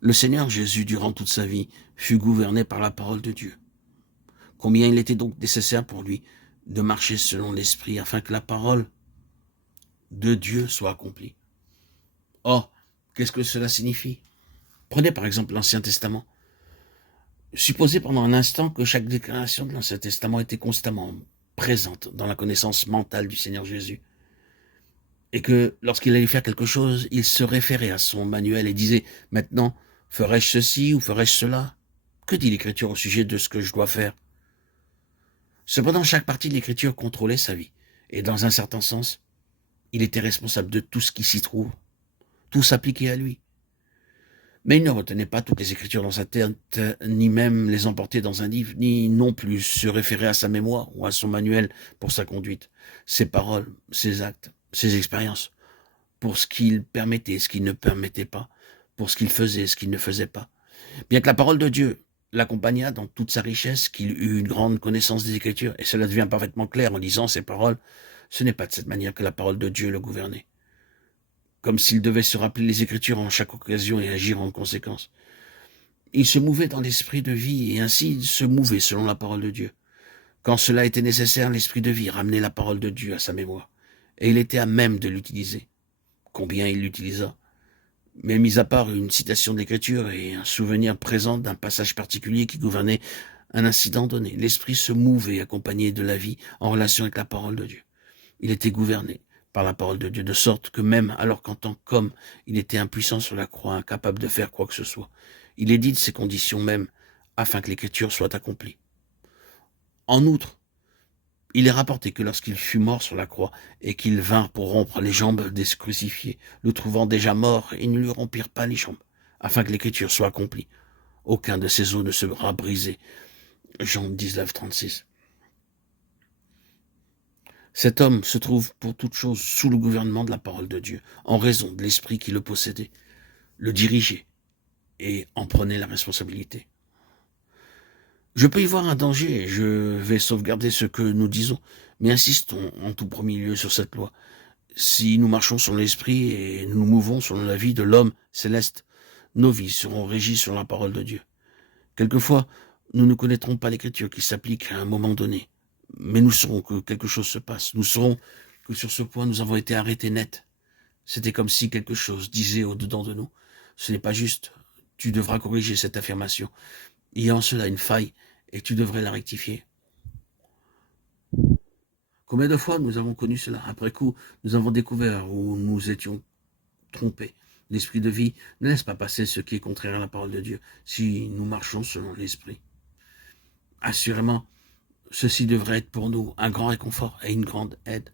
Le Seigneur Jésus, durant toute sa vie, fut gouverné par la parole de Dieu. Combien il était donc nécessaire pour lui de marcher selon l'Esprit afin que la parole de Dieu soit accomplie. Or, qu'est-ce que cela signifie? Prenez par exemple l'Ancien Testament. Supposez pendant un instant que chaque déclaration de l'Ancien Testament était constamment présente dans la connaissance mentale du Seigneur Jésus. Et que lorsqu'il allait faire quelque chose, il se référait à son manuel et disait « Maintenant, ferai-je ceci ou ferai-je cela ?» Que dit l'Écriture au sujet de ce que je dois faire? Cependant, chaque partie de l'Écriture contrôlait sa vie. Et dans un certain sens, il était responsable de tout ce qui s'y trouve. Tout s'appliquait à lui. Mais il ne retenait pas toutes les Écritures dans sa tête, ni même les emporter dans un livre, ni non plus se référer à sa mémoire ou à son manuel pour sa conduite, ses paroles, ses actes, ses expériences, pour ce qu'il permettait, ce qu'il ne permettait pas, pour ce qu'il faisait, ce qu'il ne faisait pas. Bien que la parole de Dieu l'accompagnât dans toute sa richesse, qu'il eut une grande connaissance des Écritures, et cela devient parfaitement clair en lisant ces paroles, ce n'est pas de cette manière que la parole de Dieu le gouvernait. Comme s'il devait se rappeler les Écritures en chaque occasion et agir en conséquence. Il se mouvait dans l'esprit de vie, et ainsi il se mouvait selon la parole de Dieu. Quand cela était nécessaire, l'esprit de vie ramenait la parole de Dieu à sa mémoire, et il était à même de l'utiliser. Combien il l'utilisa? Mais mis à part une citation de l'Écriture et un souvenir présent d'un passage particulier qui gouvernait un incident donné, l'esprit se mouvait accompagné de la vie en relation avec la parole de Dieu. Il était gouverné par la parole de Dieu, de sorte que même alors qu'en tant qu'homme, il était impuissant sur la croix, incapable de faire quoi que ce soit, il est dit de ces conditions même, afin que l'Écriture soit accomplie. En outre, il est rapporté que lorsqu'il fut mort sur la croix, et qu'ils vinrent pour rompre les jambes des crucifiés, le trouvant déjà mort, ils ne lui rompirent pas les jambes, afin que l'Écriture soit accomplie. Aucun de ses os ne sera brisé. Jean 19, 36. Cet homme se trouve pour toute chose sous le gouvernement de la parole de Dieu, en raison de l'esprit qui le possédait, le dirigeait et en prenait la responsabilité. Je peux y voir un danger, je vais sauvegarder ce que nous disons, mais insistons en tout premier lieu sur cette loi. Si nous marchons sur l'esprit et nous nous mouvons selon la vie de l'homme céleste, nos vies seront régies sur la parole de Dieu. Quelquefois, nous ne connaîtrons pas l'écriture qui s'applique à un moment donné, mais nous saurons que quelque chose se passe. Nous saurons que sur ce point, nous avons été arrêtés net. C'était comme si quelque chose disait au-dedans de nous. Ce n'est pas juste. Tu devras corriger cette affirmation. Il y a en cela une faille et tu devrais la rectifier. Combien de fois nous avons connu cela? Après coup, nous avons découvert où nous étions trompés. L'esprit de vie ne laisse pas passer ce qui est contraire à la parole de Dieu si nous marchons selon l'esprit. Assurément, ceci devrait être pour nous un grand réconfort et une grande aide.